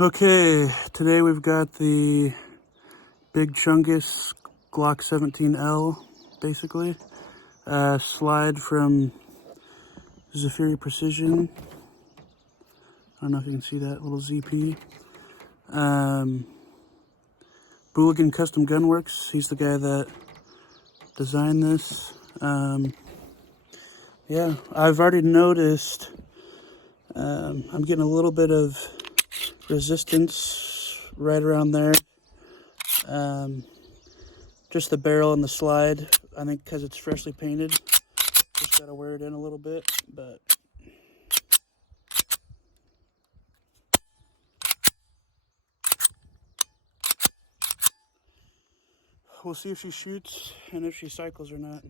Okay, today we've got the big Chungus Glock 17L, basically. Slide from Zaffiri Precision. I don't know if you can see that little ZP. Booligan Custom Gunworks, he's the guy that designed this. Yeah, I've already noticed I'm getting a little bit of resistance right around there. Just the barrel and the slide, I think because it's freshly painted. Just gotta wear it in a little bit, but we'll see if she shoots and if she cycles or not.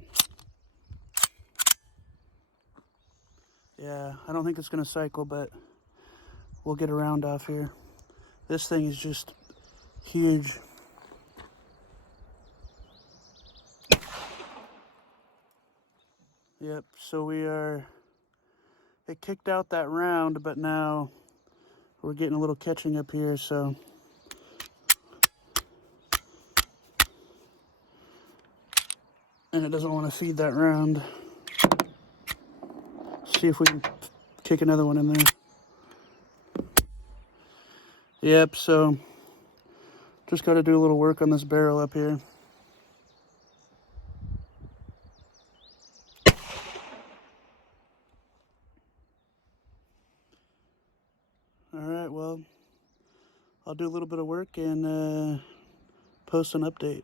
Yeah, I don't think it's gonna cycle, but we'll get a round off here. This thing is just huge. Yep, so it kicked out that round, but now we're getting a little catching up here, so. And it doesn't want to feed that round. See if we can kick another one in there. Yep, so just got to do a little work on this barrel up here. All right, well, I'll do a little bit of work and post an update.